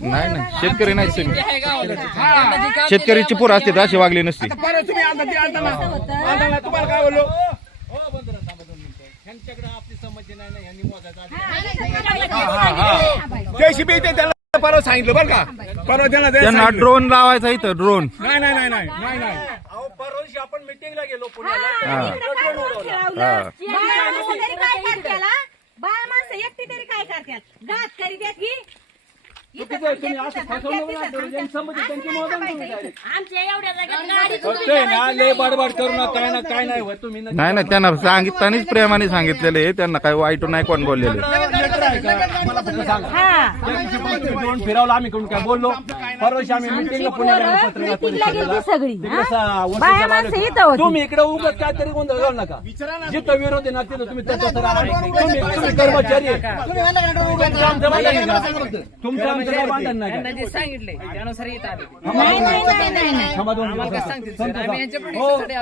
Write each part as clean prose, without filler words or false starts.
नाही नाही शेतकरी नाही शेतकरीची पोरं असते अशी वागली नसती. तुम्हाला काय बोललो आपली समज नाही त्याला परवा सांगितलं बरं का. परवा त्यांना ड्रोन लावायचा इथं ड्रोन. नाही नाही नाही नाही नाही नाही परवा दिवशी आपण मिटिंगला गेलो पुण्याला. बाया माणसं एकटी तरी काय करतात घात करीत की आमच्या एवढ्या बडबड करू नका काय नाही होत तुम्ही. नाही नाही त्यांना सांगिततानीच प्रेमाने सांगितलेले आहे. त्यांना काही वाईट नाही कोण बोललेले. ड्रोन फिरवला आम्ही कोण काय बोललो. परवा आम्ही मिटिंगला पुण्याला तुम्ही इकडे उगत काहीतरी गोंधळ घालू नका. जिथं विरोध आहे ना तिथं तुम्ही तुम्ही कर्मचारी तुमचं काय भांडण नाही सांगितले त्यानुसार येत आले.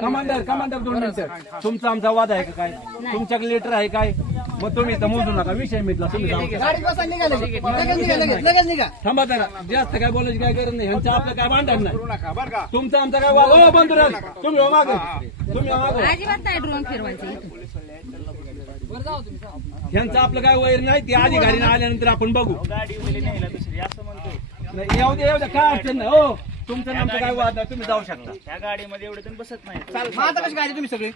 कमांडर 2 मिनिटं. तुमचा आमचा वाद आहे का काय. तुमच्याकडे लेटर आहे काय. मग तुम्ही इथं मोजू नका विषय मिटला. तुम्ही थांबा जरा जास्त काय बोलायची काय गरज नाही. ह्यांचं आपलं काय भांडण नाही. तुमचा आमचा काय वाद. हो बंधुराज तुम्ही माग तुम्ही माग अजिबात नाही ड्रोन फिरवायचं. ह्यांचं आपलं काय वैर नाही. ते अधिकारी आल्यानंतर आपण बघू. येऊ द्या काय अडचण नाही. हो तुमचं नामचं काय वाद नाही. तुम्ही जाऊ शकता. त्या गाडीमध्ये एवढे तुम्ही बसत नाही. आता कशी गाडी तुम्ही सगळे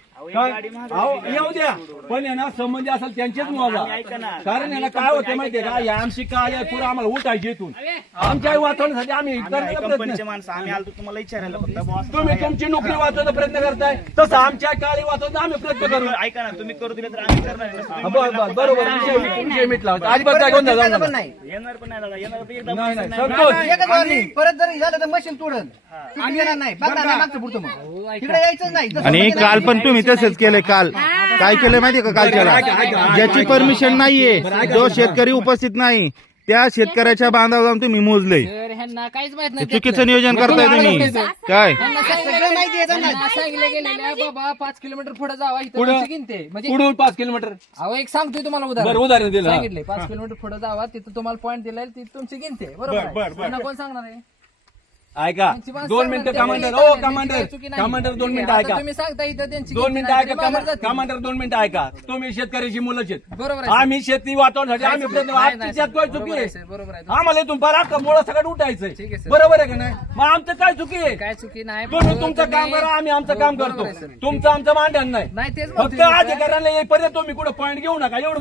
येऊ द्या. पण यांना संबंधी असेल त्यांचेच मोजा. कारण यांना काय होतं माहितीये का. या आमची काय आहे पुढे आम्हाला उठायची इथून. आमच्या वाचवण्यासाठी आम्ही कंपनीचे माणसं आम्ही आलो तुम्हाला विचारायला फक्त तुम्ही तुमची नोकरी वाचवण्याचा प्रयत्न करताय तसं आमच्या काळी वाचवण्याचा आम्ही प्रयत्न करू. ऐका ना तुम्ही करू दिले तर आम्ही करणार. बरोबर विषय मिटला. अजिबात काय गोंधळ झाला नाही. येणार पण नाही दादा. येणार तर एकदा नाही नाही संतोष परत जर झालं तर मशीन तोडन आम्ही येणार नाही. बघणार नाही मागचं पुढचं मग तिकडे यायचं नाही. आणि काल पण तुम्ही तसंच केलंय. काल काय केलंय माहितीये का. कालच्याला ज्याची परमिशन नाहीये जो शेतकरी उपस्थित नाही त्या शेतकऱ्याच्या बांधावर जाऊन तुम्ही मोजले. काहीच माहित नाही. चुकीचं नियोजन करताय तुम्ही. काय सगळं माहिती आहे त्यांना. सांगितलं गेलेलं बाबा 5 किलोमीटर पुढे जावा पुढं? गिनते म्हणजे पुढून 5 किलोमीटर. अहो एक सांगतोय तुम्हाला बरं उदाहरण दिलं. सांगितले 5 किलोमीटर पुढे जावा तिथं तुम्हाला पॉईंट दिलाय ती तुमची गिनते. बरोबर त्यांना कोण सांगणार आहे. ऐका 2 मिनिटं कमांडर. हो कमांडर 2 मिनिटं ऐका. तुम्ही सांगता इथं त्यांची 2 मिनिटं ऐका कमांडर 2 मिनिटं ऐका. तुम्ही शेतकऱ्याची मुलंच आहेत. बरोबर आम्ही शेती वाचवण्यासाठी आम्ही प्रयत्न. आमची शेत काय चुकी आहे. बरोबर आहे. आम्हाला इथून बरा मुळं सगळं उठायचंय. ठीक आहे सर. बरोबर आहे का नाही. मग आमचं काय चुकी आहे. काय चुकी नाही. तुम्ही तुमचं काम करा आम्ही आमचं काम करतो. तुमचं आमचं भांडण नाही. नाही तेच फक्त अधिकाऱ्यांना येईपर्यंत तुम्ही कुठं पॉईंट घेऊ नका एवढं.